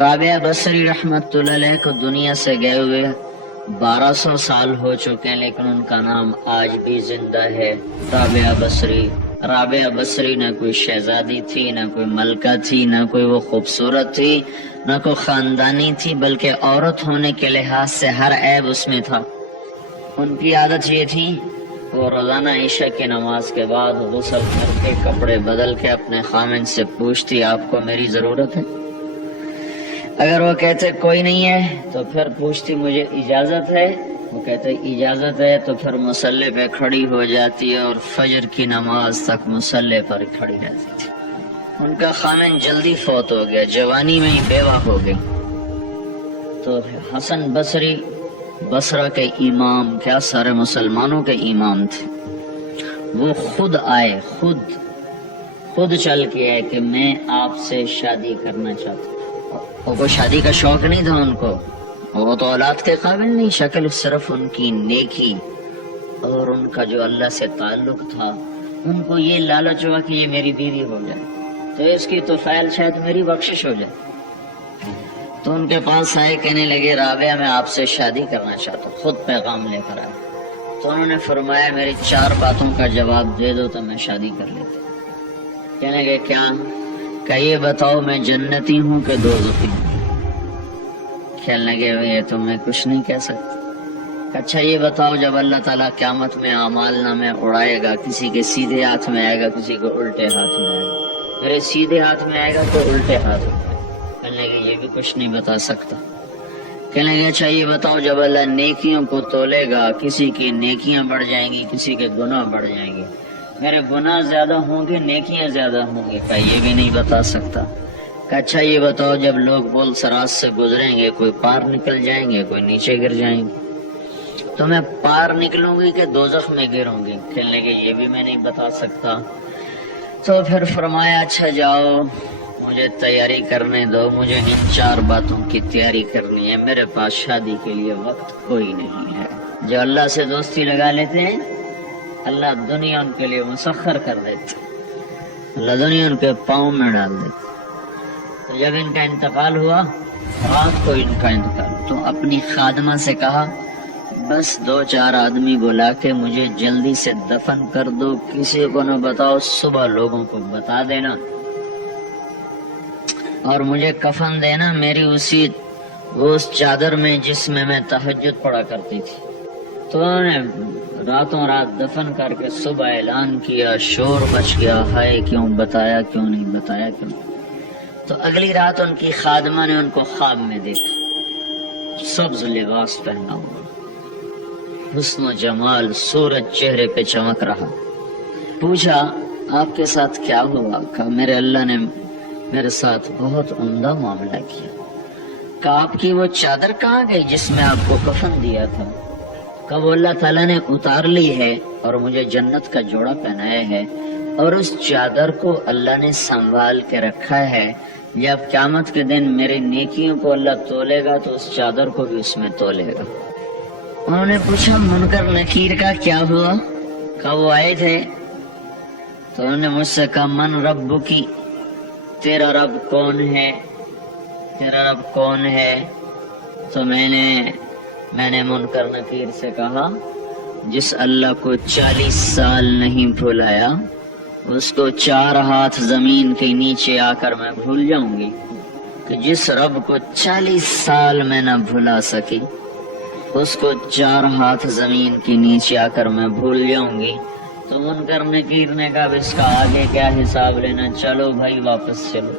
رابعہ بصری رحمت اللہ علیہ کو دنیا سے گئے ہوئے 1200 سال ہو چکے ہیں، لیکن ان کا نام آج بھی زندہ ہے، رابعہ بصری۔ رابعہ بصری نہ کوئی شہزادی تھی، نہ کوئی ملکہ تھی، نہ کوئی وہ خوبصورت تھی، نہ کوئی خاندانی تھی، بلکہ عورت ہونے کے لحاظ سے ہر عیب اس میں تھا۔ ان کی عادت یہ تھی وہ روزانہ عشاء کی نماز کے بعد غسل کر کے کپڑے بدل کے اپنے خامن سے پوچھتی آپ کو میری ضرورت ہے؟ اگر وہ کہتے کوئی نہیں ہے تو پھر پوچھتی مجھے اجازت ہے؟ وہ کہتے اجازت ہے تو پھر مصلی پہ کھڑی ہو جاتی ہے اور فجر کی نماز تک مصلی پر کھڑی رہتی تھی۔ ان کا خامن جلدی فوت ہو گیا، جوانی میں ہی بیوہ ہو گئی۔ تو حسن بصری بصرہ کے امام، کیا سارے مسلمانوں کے امام تھے، وہ خود آئے، خود چل کے آئے کہ میں آپ سے شادی کرنا چاہتا ہوں۔ وہ شادی کا شوق نہیں تھا ان کو، وہ تو اولاد کے قابل نہیں، شکل صرف ان کی نیکی اور ان کا جو اللہ سے تعلق تھا، ان کو یہ لالچ ہوا کہ یہ میری بیوی ہو جائے تو اس کی تو فعل شاید میری بخشش ہو جائے۔ تو ان کے پاس آئے، کہنے لگے رابعہ میں آپ سے شادی کرنا چاہتا ہوں، خود پیغام لے کر آئے۔ تو انہوں نے فرمایا میری 4 باتوں کا جواب دے دو تو میں شادی کر لیتا۔ کہنے لگے کیا؟ کہ یہ بتاؤ میں جنتی ہوں کہ دوزخی ہوں؟ کہنے لگے یہ تو میں کچھ نہیں کہہ سکتا۔ اچھا یہ بتاؤ جب اللہ تعالیٰ قیامت میں اعمال نامے اڑائے گا، کسی کے سیدھے ہاتھ میں آئے گا، کسی کو الٹے ہاتھ میں آئے گا، میرے سیدھے ہاتھ میں آئے گا تو الٹے ہاتھ میں آئے گا۔ کہنے لگے یہ بھی کچھ نہیں بتا سکتا۔ کہنے لگے اچھا یہ بتاؤ جب اللہ نیکیوں کو تولے گا، کسی کی نیکیاں بڑھ جائیں گی، کسی کے گناہ بڑھ جائیں گے، میرے گناہ زیادہ ہوں گے نیکیاں زیادہ ہوں گے؟ کہ یہ بھی نہیں بتا سکتا۔ کہ اچھا یہ بتاؤ جب لوگ بول سراج سے گزریں گے، کوئی پار نکل جائیں گے، کوئی نیچے گر جائیں گے، تو میں پار نکلوں گی کہ دوزخ میں گروں گی؟ کہنے لگے یہ بھی میں نہیں بتا سکتا۔ تو پھر فرمایا اچھا جاؤ مجھے تیاری کرنے دو، مجھے ان 4 باتوں کی تیاری کرنی ہے، میرے پاس شادی کے لیے وقت کوئی نہیں ہے۔ جو اللہ سے دوستی لگا لیتے ہیں اللہ دنیا ان کے لیے مسخر کر دیتے، اللہ دنیا ان کے پاؤں میں ڈال دیتے۔ تو جب ان کا انتقال ہوا، رات کو ان کا انتقال، تو اپنی خادمہ سے کہا بس 2-4 آدمی بلا کے مجھے جلدی سے دفن کر دو، کسی کو نہ بتاؤ، صبح لوگوں کو بتا دینا، اور مجھے کفن دینا میری اس چادر میں جس میں میں تہجد پڑھا کرتی تھی۔ تو انہوں نے راتوں رات دفن کر کے صبح اعلان کیا، شور مچ گیا، ہائے کیوں بتایا، کیوں نہیں بتایا، کیوں؟ تو اگلی رات ان کی خادمہ نے ان کو خواب میں دیکھا، سبز لباس پہنا ہوا، حسن و جمال، سورج چہرے پہ چمک رہا۔ پوچھا آپ کے ساتھ کیا ہوا؟ کہا میرے اللہ نے میرے ساتھ بہت عمدہ معاملہ کیا۔ کہا آپ کی وہ چادر کہاں گئی جس میں آپ کو کفن دیا تھا؟ کہا وہ اللہ تعالیٰ نے اتار لی ہے اور مجھے جنت کا جوڑا پہنایا ہے، اور اس چادر کو اللہ نے سنبھال کے رکھا ہے، جب قیامت کے دن میرے نیکیوں کو اللہ تولے گا تو اس چادر کو بھی اس میں تولے گا۔ انہوں نے پوچھا منکر نکیر کا کیا ہوا؟ کہا وہ آئے تھے تو انہوں نے مجھ سے کہا من ربکی، تیرا رب کون ہے، تیرا رب کون ہے؟ تو میں نے منکر نکیر سے کہا جس اللہ کو 40 سال نہیں بھلایا اس کو 4 ہاتھ زمین کے نیچے آ کر میں بھول جاؤں گی، کہ جس رب کو 40 سال میں نہ بھلا سکی اس کو 4 ہاتھ زمین کے نیچے آ کر میں بھول جاؤں گی۔ تو منکر نکیر نے کہا اس کا آگے کیا حساب لینا، چلو بھائی واپس چلو۔